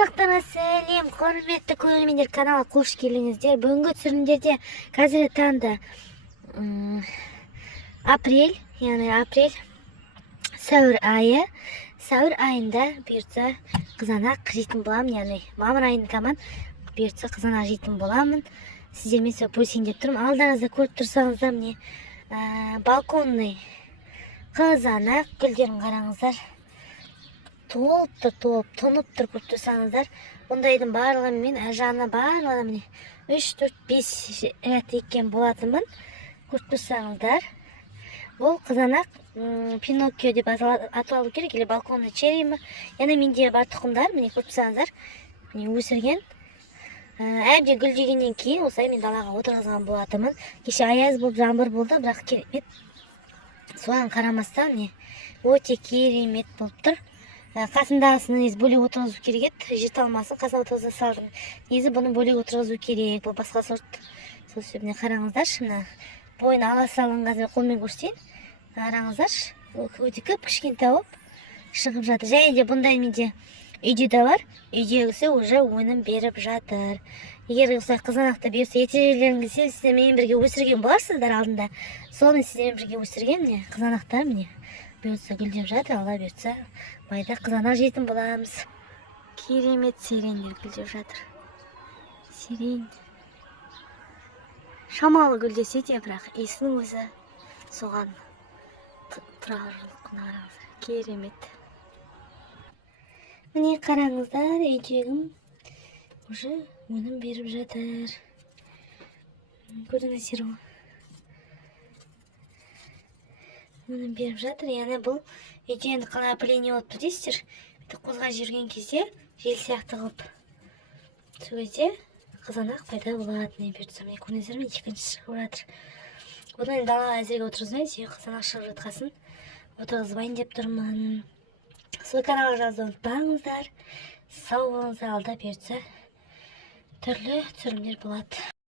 Барлықтарыңа сәлем, құрметті көрермендер, каналға қош келдіңіздер. Бүгінгі түсірілімдерде қазіргі таңда апрель, сәуір айы. Сәуір айында бұйыртса қызанақ жейтін боламын, яғни мамыр айының таман бұйыртса қызанақ жейтін боламын. Сіздермен сол бөлісейін деп тұрмын. Алдарыңызда көріп тұрсаңыздар, міне балконный қызанақ гүлдерін қараңыздар. Толып тұнып тұр, көріп тұрсаңыздар. Ондайдың барлығы мен жағына барлығы міне 3, 4, 5 рет еккен болатынмын. Көріп тұрсаңыздар. Бұл қызанақ Пиноккио деп аталу керек, или балконный черри ма. Яғни менде бар тұқымдар, міне көріп тұрсаңыздар. Міне өсірген. Әбден гүлдегеннен кейін осылай мен далаға отырғызған болатынмын. Кеше аяз болып жаңбыр болды, бірақ керемет. Соған қарамастан міне өте керемет болып тұр. Қасындағысын негізі бөлек отырғызу керек еді, жете алмасын, қасына отырғыза салдым. Негізі бұны бөлек отырғызу керек, бұл басқа сорт. Сол себебінен қараңыздаршы, мына бойын ала салын, қазір қолмен көрсетейін. Қараңыздаршы, өте көп кішкентай болып шығып жатыр. Және де бұндай менде үйде де бар, үйдегісі уже өнім беріп жатыр. Егер осылай қызанақты бұйырса ертерек келсе, сіздермен бірге өсірген боларсыздар алдында. Соны сіздермен бірге өсірген міне қызанақтар міне бұйырса гүлдеп жатыр, алла бұйырса майда қызанақ жейтін боламыз. Керемет сирендер гүлдеп жатыр. Сирень шамалы гүлдесе де, бірақ иісінің өзі соған тұрарлық. Керемет. Міне қараңыздар, үйдегім уже өнім беріп жатыр. Көрдіңіздер ғой. Өнім беріп жатыр. Яғни бұл үйде енді қалай опыление болып тұр дейсіздер. Қозғай жүрген кезде жел сияқты қылып. Сол кезде қызанақ пайда болады. Не берді міне көрдіңіздер ме, екінші шығып жатыр. Бұны далаға әзірге отырғызбаймын, себебі қызанақ шығып жатқасын отырғызбайын деп тұрмын. Сол каналға жазуды ұмытпаңыздар. Сау болыңыздар, алда бұйыртса түрлі түсірілімдер болады.